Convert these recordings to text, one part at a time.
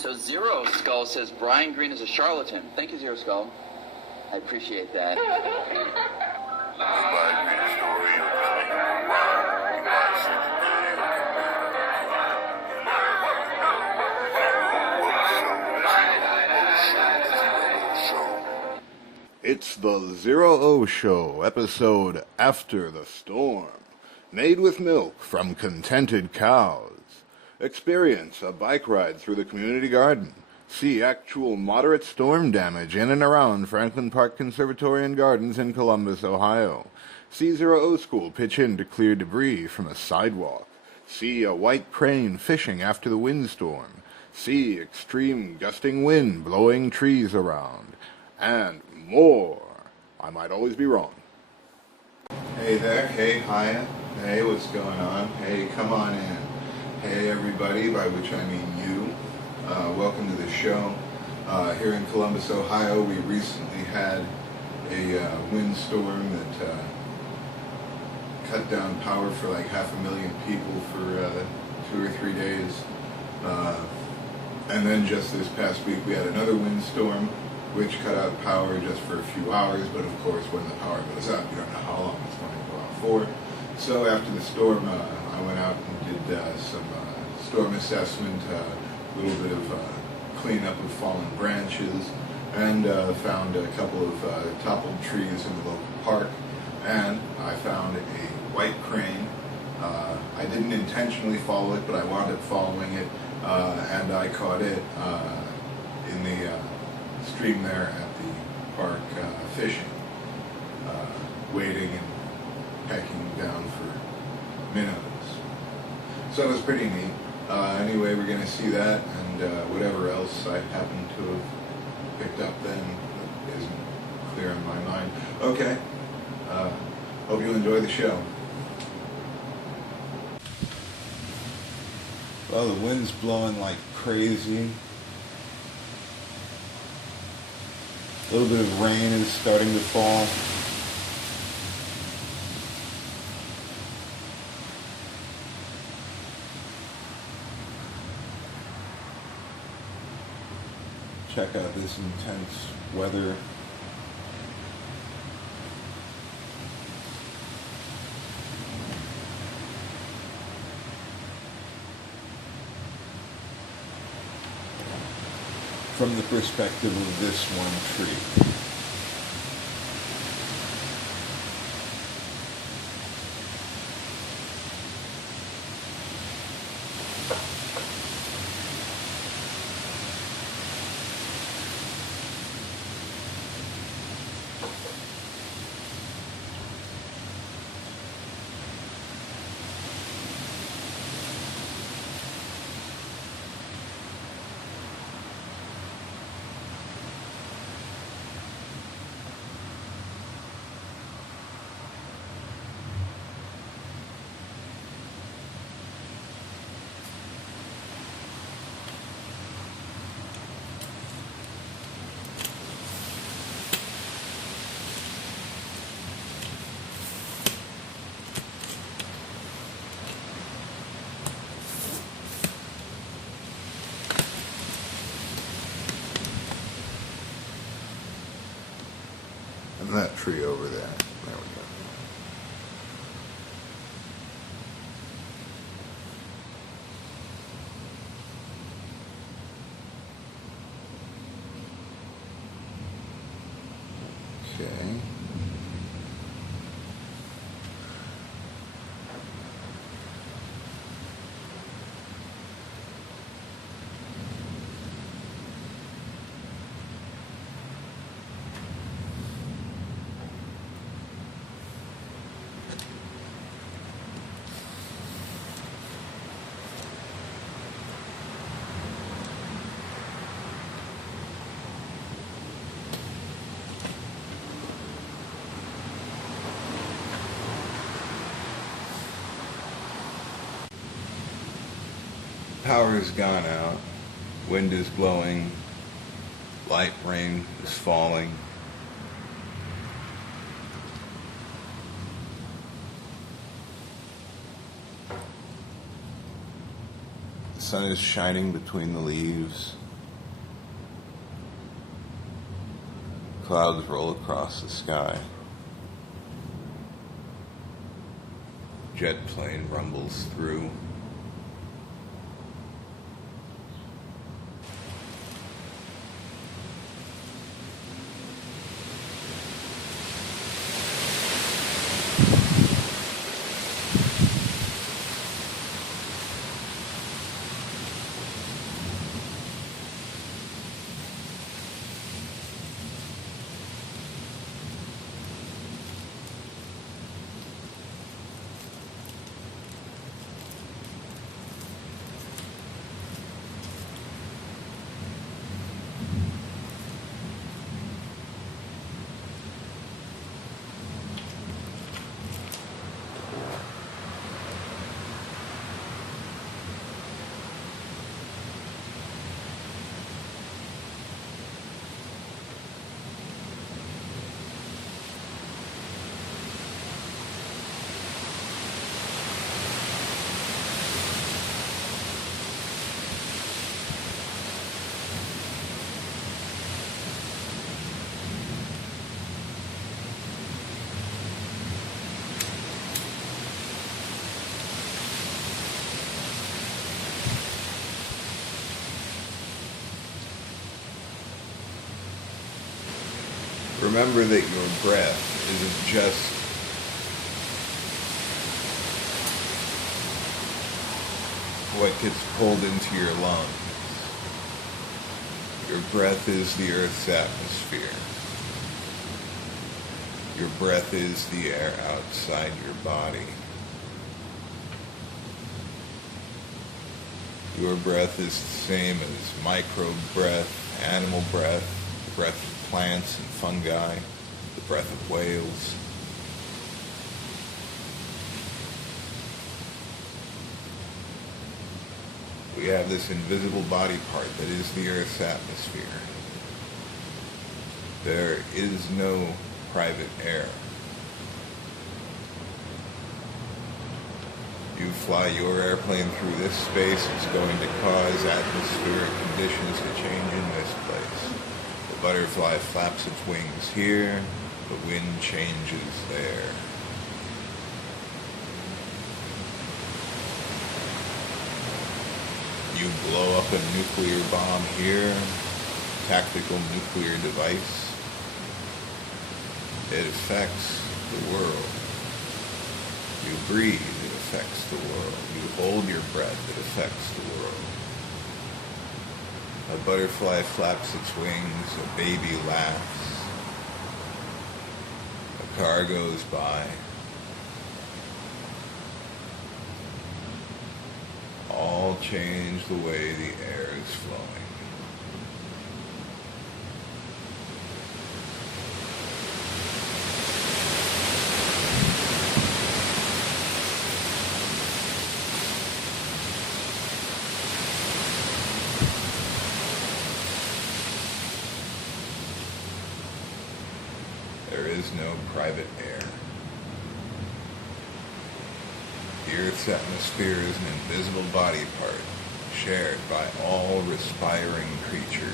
So Zero Skull says Brian Green is a charlatan. Thank you, Zero Skull. I appreciate that. It's the ZERØ Show, episode After the Storm. Made with milk from contented cows. Experience a bike ride through the community garden. See actual moderate storm damage in and around Franklin Park Conservatory and Gardens in Columbus, Ohio. See ZERØ School pitch in to clear debris from a sidewalk. See a white crane fishing after the windstorm. See extreme gusting wind blowing trees around. And more. I might always be wrong. Hey there, hey, hiya. Hey, what's going on? Hey, come on in. Hey, everybody, by which I mean you. Welcome to the show. Here in Columbus, Ohio, we recently had a windstorm that cut down power for like 500,000 people for 2 or 3 days. And then just this past week, we had another windstorm which cut out power just for a few hours, but of course when the power goes up, you don't know how long it's going to go out for. So after the storm, I went out and did some storm assessment, a little bit of cleanup of fallen branches, and found a couple of toppled trees in the local park, and I found a white crane. I didn't intentionally follow it, but I wound up following it, and I caught it in the stream there at the park fishing, wading and pecking down for minnows. So it was pretty neat. Anyway, we're going to see that and whatever else I happen to have picked up then that isn't clear in my mind. Okay, hope you enjoy the show. Well, the wind's blowing like crazy. A little bit of rain is starting to fall. Check out this intense weather. From the perspective of this one tree. And that tree over there. There we go. Okay. Power has gone out, wind is blowing, light rain is falling. The sun is shining between the leaves. clouds roll across the sky. Jet plane rumbles through. Remember that your breath isn't just what gets pulled into your lungs. Your breath is the Earth's atmosphere. Your breath is the air outside your body. Your breath is the same as microbe breath, animal breath, the breath of plants and fungi, the breath of whales. We have this invisible body part that is the Earth's atmosphere. There is no private air. You fly your airplane through this space, it's going to cause atmospheric conditions to change in this place. The butterfly flaps its wings here, the wind changes there. You blow up a nuclear bomb here, tactical nuclear device. It affects the world. You breathe, it affects the world. You hold your breath, it affects the world. A butterfly flaps its wings, a baby laughs. A car goes by. All change the way the air is flowing. There is no private air. The Earth's atmosphere is an invisible body part, shared by all respiring creatures,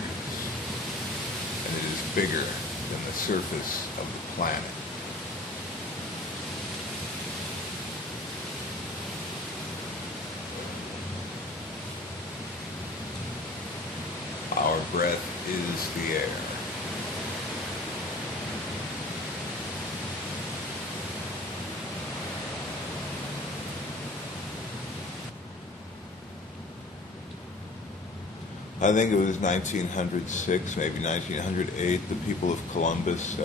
and it is bigger than the surface of the planet. Our breath is the air. I think it was 1906, maybe 1908, the people of Columbus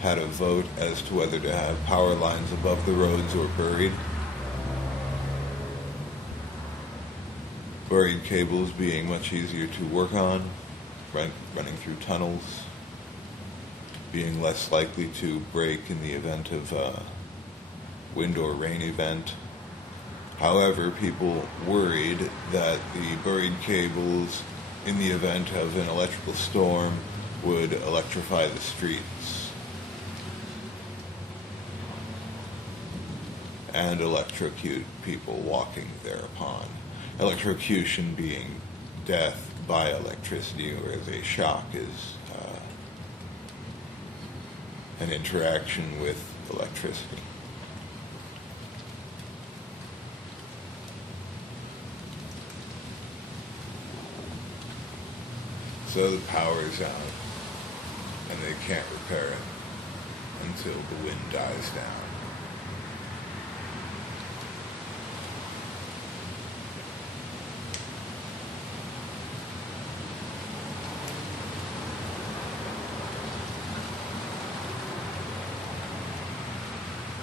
had a vote as to whether to have power lines above the roads or buried. Buried cables being much easier to work on, running through tunnels, being less likely to break in the event of a wind or rain event. However, people worried that the buried cables, in the event of an electrical storm, would electrify the streets and electrocute people walking thereupon. Electrocution being death by electricity, whereas a shock is and interaction with electricity. So the power's out, and they can't repair it until the wind dies down.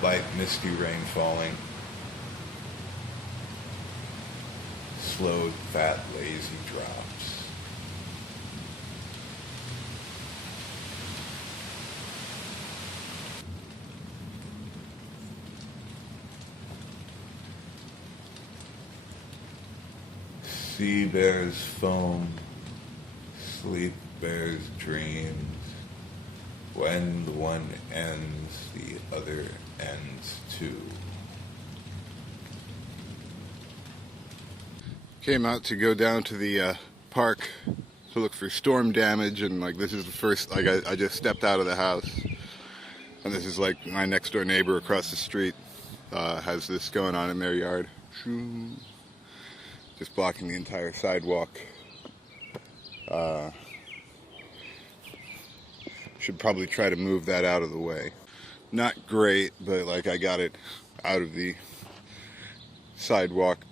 Light, misty rain falling. Slow, fat, lazy drops. Sea bears foam, sleep bears dreams. When the one ends, the other ends too. Came out to go down to the park to look for storm damage, and like this is the first, like I just stepped out of the house, and this is like my next door neighbor across the street has this going on in their yard. Just blocking the entire sidewalk. Should probably try to move that out of the way. Not great, but like I got it out of the sidewalk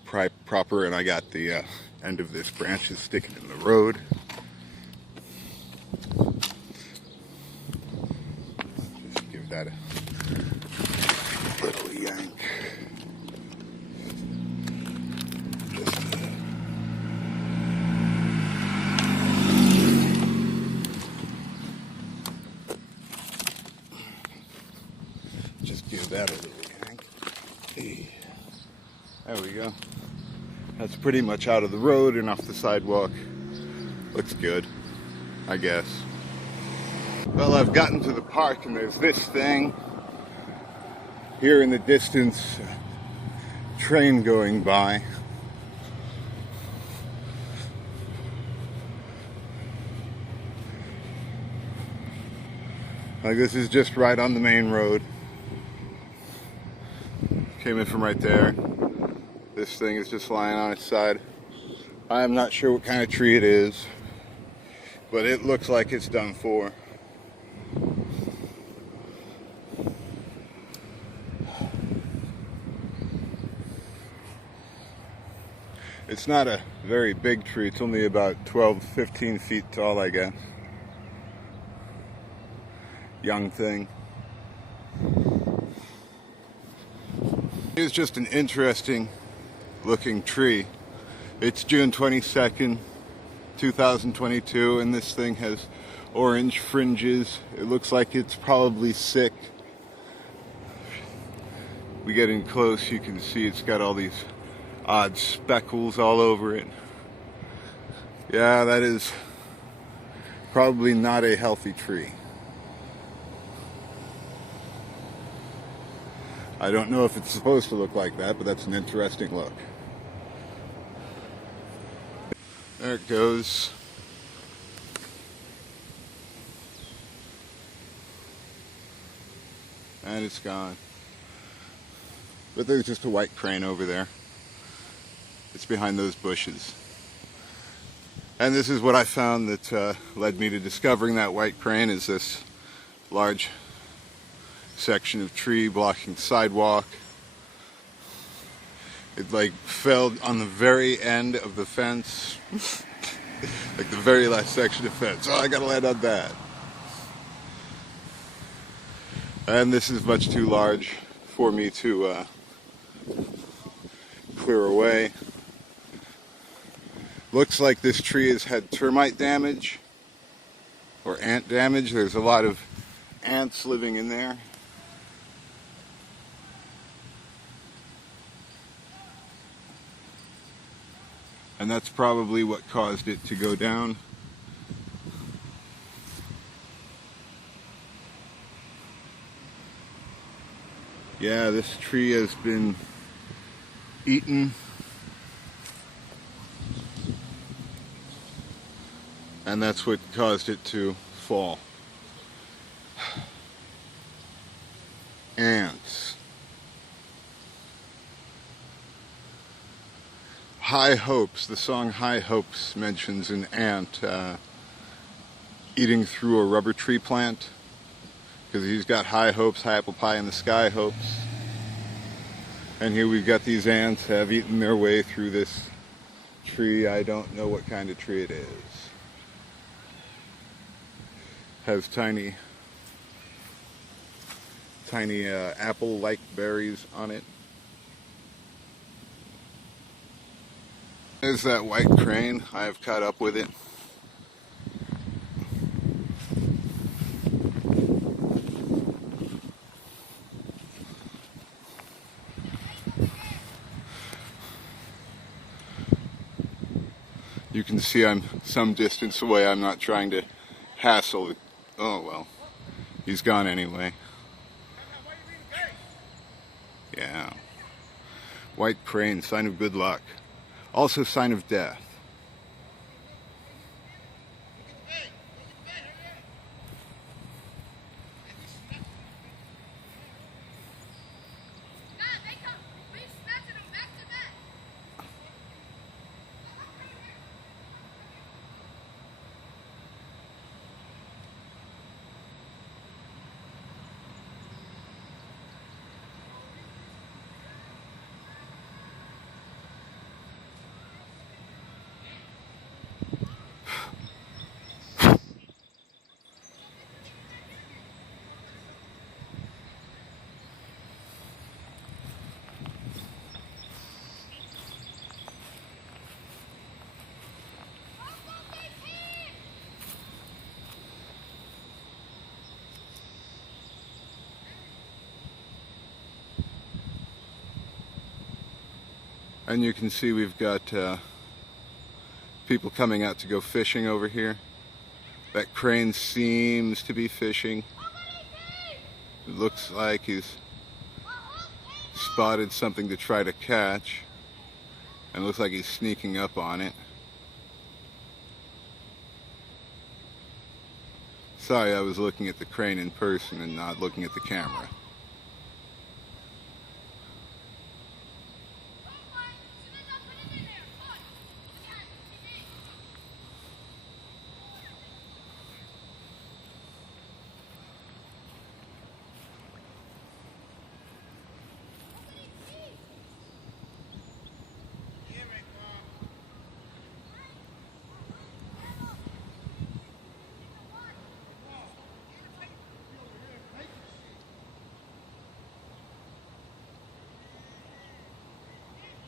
proper, and I got the end of this branch is sticking in the road. Just give that a little yank. Give that a little yank. Hey. There we go. That's pretty much out of the road and off the sidewalk. Looks good, I guess. Well, I've gotten to the park and there's this thing. Here in the distance, a train going by. Like this is just right on the main road. Came in from right there. This thing is just lying on its side. I am not sure what kind of tree it is, but it looks like it's done for. It's not a very big tree. It's only about 12, 15 feet tall, I guess. Young thing. It's just an interesting looking tree. It's June 22nd, 2022, and this thing has orange fringes. It looks like it's probably sick. We get in close, you can see it's got all these odd speckles all over it. Yeah, that is probably not a healthy tree. I don't know if it's supposed to look like that, but that's an interesting look. There it goes. And it's gone. But there's just a white crane over there. It's behind those bushes. And this is what I found that led me to discovering that white crane, is this large section of tree blocking sidewalk. It like fell on the very end of the fence, like the very last section of fence. Oh, I gotta land on that. And this is much too large for me to clear away. Looks like this tree has had termite damage or ant damage. There's a lot of ants living in there. And that's probably what caused it to go down. Yeah, this tree has been eaten. And that's what caused it to fall. ants. High Hopes, the song High Hopes mentions an ant eating through a rubber tree plant, because he's got high hopes, high apple pie in the sky hopes. And here we've got these ants have eaten their way through this tree. I don't know what kind of tree it is. Has tiny apple-like berries on it. There's that white crane. I have caught up with it. You can see I'm some distance away. I'm not trying to hassle it. Oh well, he's gone anyway. Yeah. White crane, sign of good luck. Also sign of death. And you can see we've got people coming out to go fishing over here. That crane seems to be fishing. It looks like he's spotted something to try to catch. And it looks like he's sneaking up on it. Sorry, I was looking at the crane in person and not looking at the camera.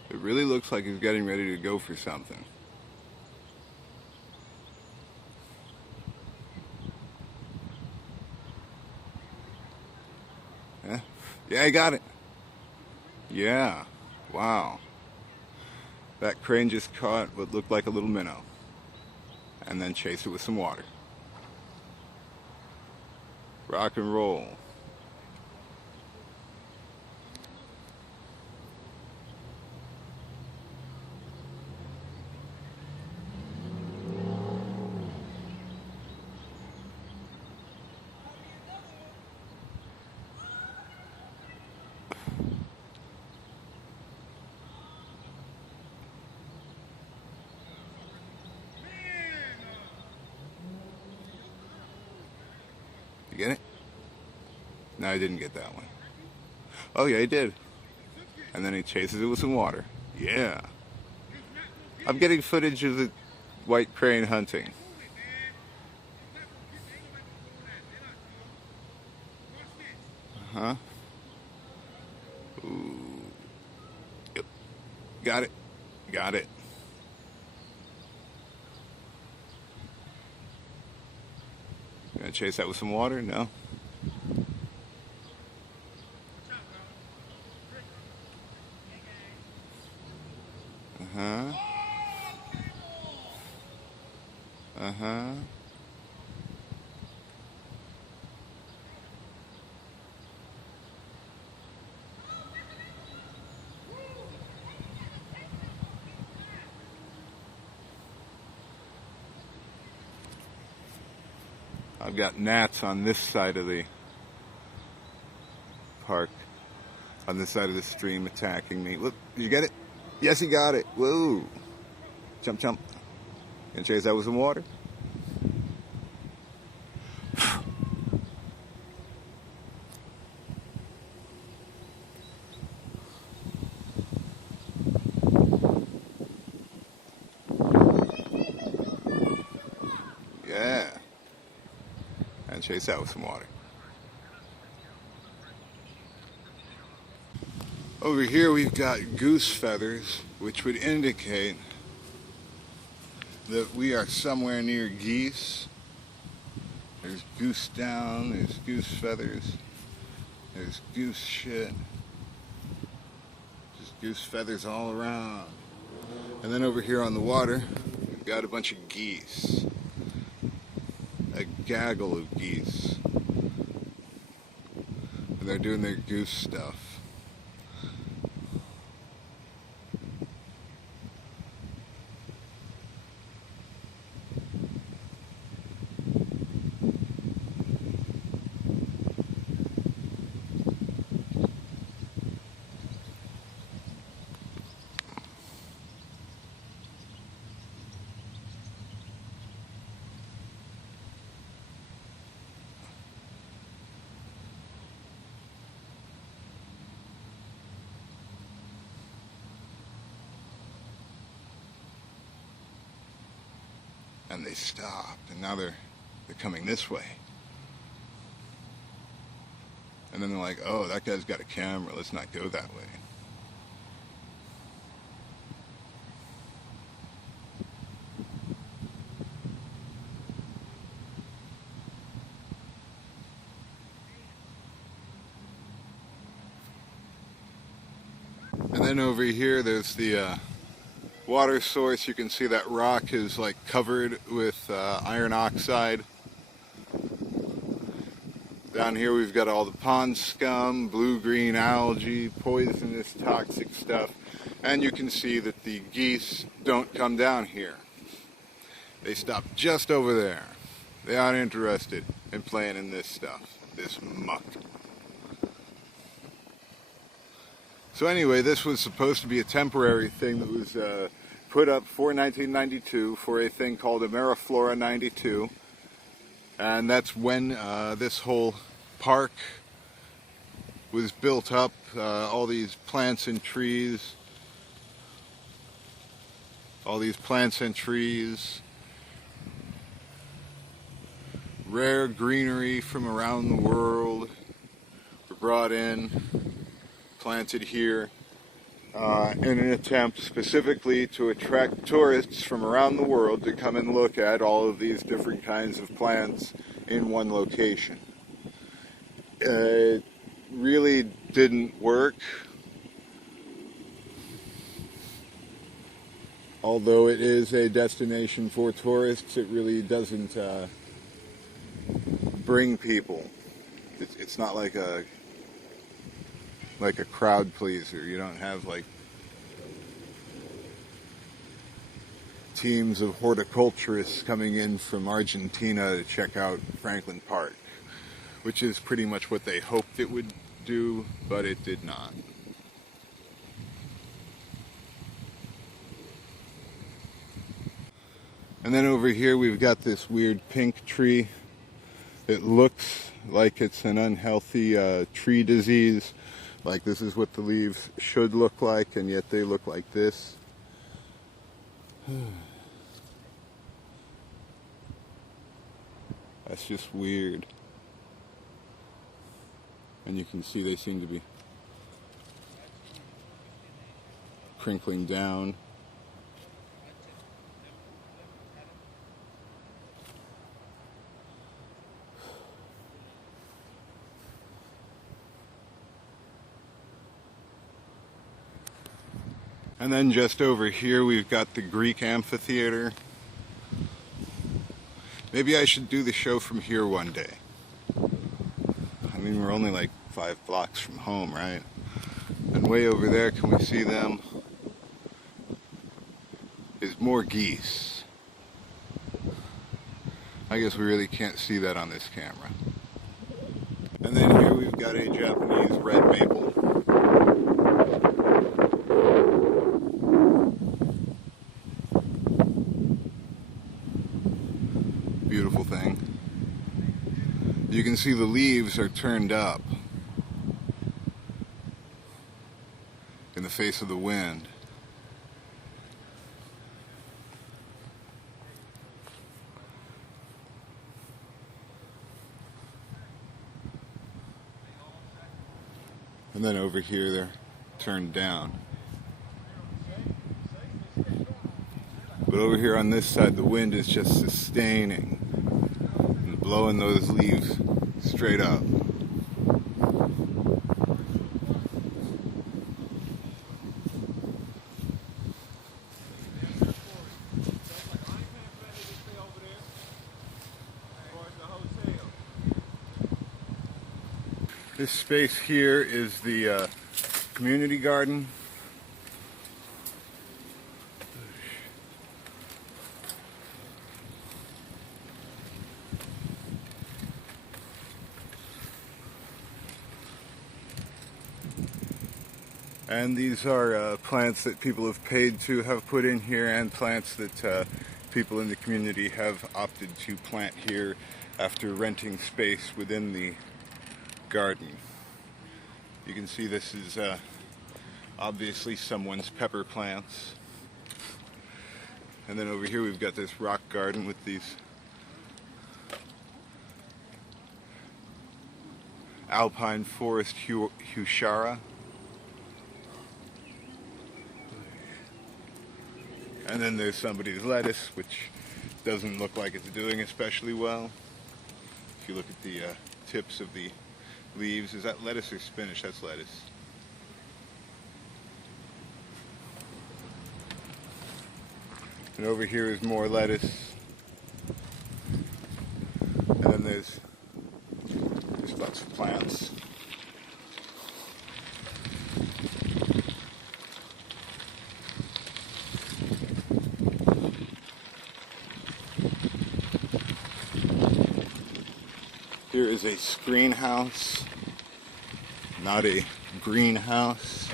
It really looks like he's getting ready to go for something. Yeah, yeah, I got it. Yeah, wow. That crane just caught what looked like a little minnow and then chased it with some water. Rock and roll. You get it? No, I didn't get that one. Oh yeah, he did. And then he chases it with some water. Yeah. I'm getting footage of the white crane hunting. Uh-huh. Ooh. Yep. Got it. Got it. Gonna chase that with some water? No. Uh-huh. Uh-huh. I've got gnats on this side of the park on this side of the stream attacking me. Look, did you get it? Yes, he got it. Whoa. Jump, jump. Gonna chase that with some water? Yeah. And chase that with some water. Over here we've got goose feathers, which would indicate that we are somewhere near geese. There's goose down, there's goose feathers, there's goose shit. Just goose feathers all around. And then over here on the water, we've got a bunch of geese. A gaggle of geese. And they're doing their goose stuff. And they stopped, and now they're coming this way. And then they're like, oh, that guy's got a camera, let's not go that way. And then over here there's the water source. You can see that rock is like covered with iron oxide. Down here we've got all the pond scum, blue-green algae, poisonous, toxic stuff. And you can see that the geese don't come down here. They stop just over there. They aren't interested in playing in this stuff, this muck. So anyway, this was supposed to be a temporary thing that was put up for 1992 for a thing called Ameriflora 92. And that's when this whole park was built up, all these plants and trees. All these plants and trees. Rare greenery from around the world were brought in, planted here in an attempt specifically to attract tourists from around the world to come and look at all of these different kinds of plants in one location. It really didn't work. Although it is a destination for tourists, it really doesn't bring people. It's not like a crowd pleaser. You don't have like teams of horticulturists coming in from Argentina to check out Franklin Park, which is pretty much what they hoped it would do, but it did not. And then over here we've got this weird pink tree. It looks like it's an unhealthy tree disease. Like this is what the leaves should look like, and yet they look like this. That's just weird. And you can see they seem to be crinkling down. And then just over here we've got the Greek amphitheater. Maybe I should do the show from here one day. I mean, we're only like 5 blocks from home, right? And way over there, can we see them? Is more geese. I guess we really can't see that on this camera. And then here we've got a Japanese red maple. Beautiful thing. You can see the leaves are turned up in the face of the wind. And then over here they're turned down. But over here on this side the wind is just sustaining and blowing those leaves straight up. This space here is the community garden. And these are plants that people have paid to have put in here, and plants that people in the community have opted to plant here after renting space within the garden. You can see this is obviously someone's pepper plants. And then over here we've got this rock garden with these alpine forest heuchera. And then there's somebody's lettuce, which doesn't look like it's doing especially well. If you look at the tips of the leaves, is that lettuce or spinach? That's lettuce. And over here is more lettuce. And then there's lots of plants. Here is a screen house, not a greenhouse.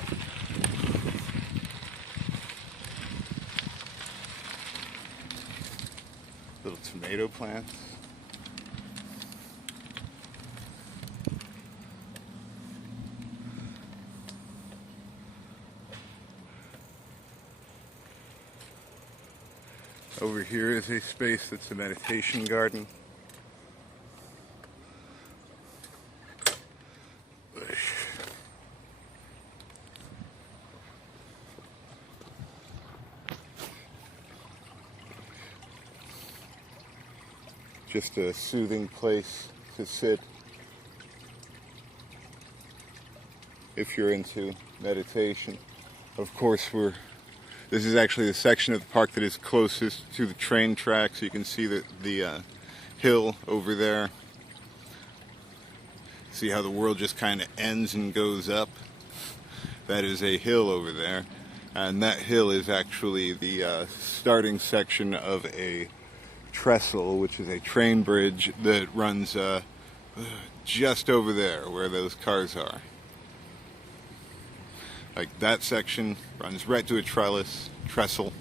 Little tomato plants. Over here is a space that's a meditation garden. Just a soothing place to sit if you're into meditation. Of course, this is actually the section of the park that is closest to the train tracks. You can see the hill over there. See how the world just kind of ends and goes up? That is a hill over there. And that hill is actually the starting section of a trestle, which is a train bridge that runs just over there where those cars are. Like that section runs right to a trestle.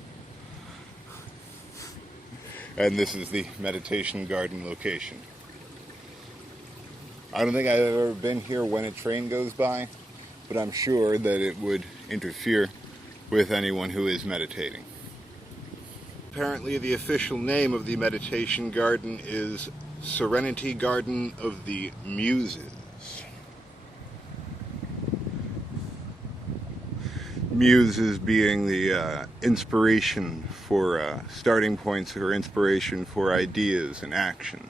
And this is the meditation garden location. I don't think I've ever been here when a train goes by, but I'm sure that it would interfere with anyone who is meditating. Apparently the official name of the meditation garden is Serenity Garden of the Muses. Muses being the inspiration for starting points or inspiration for ideas and actions.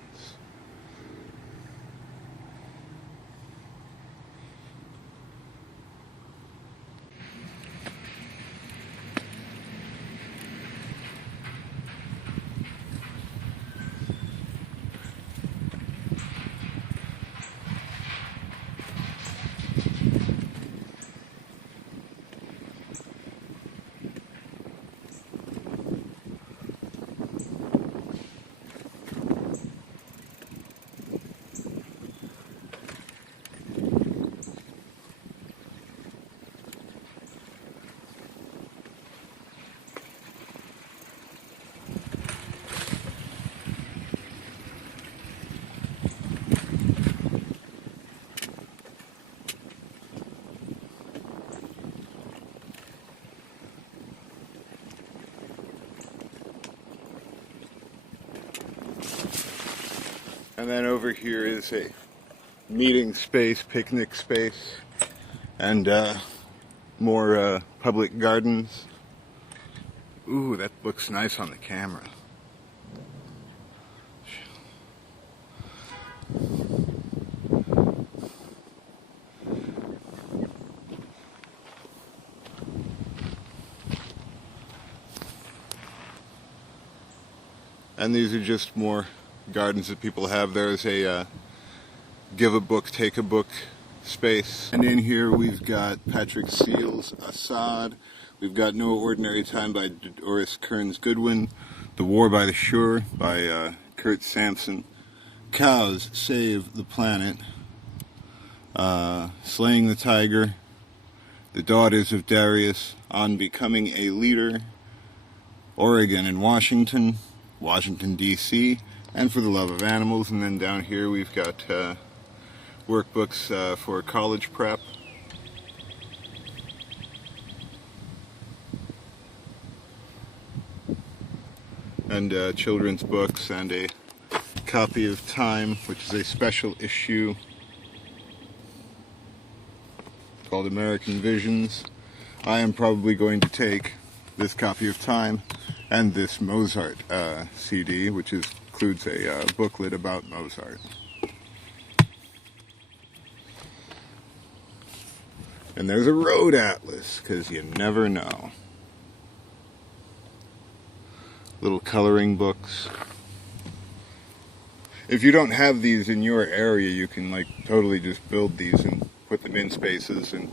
And then over here is a meeting space, picnic space, and more public gardens. Ooh, that looks nice on the camera. And these are just more gardens that people have. There's a give a book, take a book space. And in here we've got Patrick Seale's Assad. We've got No Ordinary Time by Doris Kearns Goodwin. The War by the Shore by Kurt Sampson. Cows Save the Planet. Slaying the Tiger. The Daughters of Darius. On Becoming a Leader. Oregon and Washington. Washington, D.C., and For the Love of Animals. And then down here we've got workbooks for college prep. And children's books, and a copy of Time, which is a special issue called American Visions. I am probably going to take this copy of Time and this Mozart CD, which includes a booklet about Mozart. And there's a road atlas, because you never know. Little coloring books. If you don't have these in your area, you can totally just build these and put them in spaces and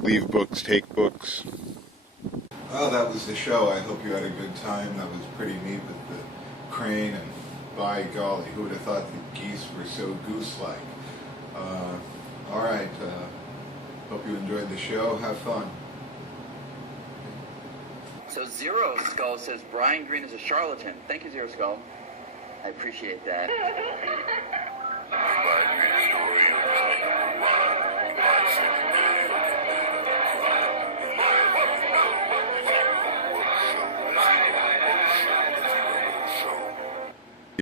leave books, take books. Well, that was the show. I hope you had a good time. That was pretty neat with the crane, and by golly, who would have thought the geese were so goose-like? Alright, hope you enjoyed the show. Have fun. So Zero Skull says Brian Green is a charlatan. Thank you, Zero Skull. I appreciate that.